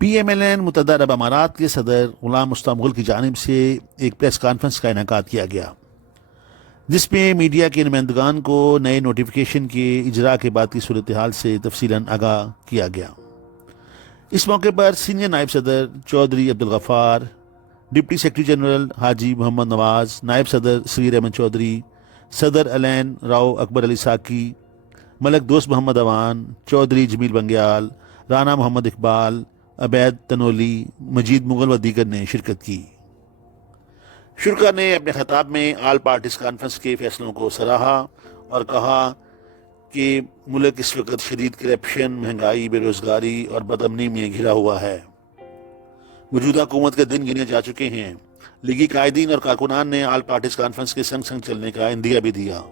PMLN मुत्तहदा अरब अमारात के सदर गुलाम मुस्तमुगल की जानिब से एक प्रेस कॉन्फ्रेंस का इनेकाद किया गया, जिसमें मीडिया के नुमाइंदगान को नए नोटिफिकेशन के इजरा के बाद की सूरत हाल से तफसीलन आगाह किया गया। इस मौके पर सीनियर नायब सदर Chaudhry Abdul Ghaffar, deputy secretary general Haji Mohammad Nawaz, नायब सदर सगीर अहमद चौधरी, सदर अलैन राव अकबर अली साकी, मलक दोस्त मोहम्मद अवान, चौधरी जमील बंग्याल, राना मोहम्मद इकबाल, अबैद तनोली, मजीद मुगल व दीगर ने शिरकत की। शुरा ने अपने खिताब में आल पार्टीज कॉन्फ्रेंस के फैसलों को सराहा और कहा कि मुल्क इस वक्त शदीद करप्शन, महंगाई, बेरोजगारी और बदअमनी में घिरा हुआ है। मौजूदा हुकूमत के दिन गिने जा चुके हैं। लीगी कायदीन और कारकुनान ने आल पार्टीज कॉन्फ्रेंस के संग संग चलने का इंदिया भी दिया।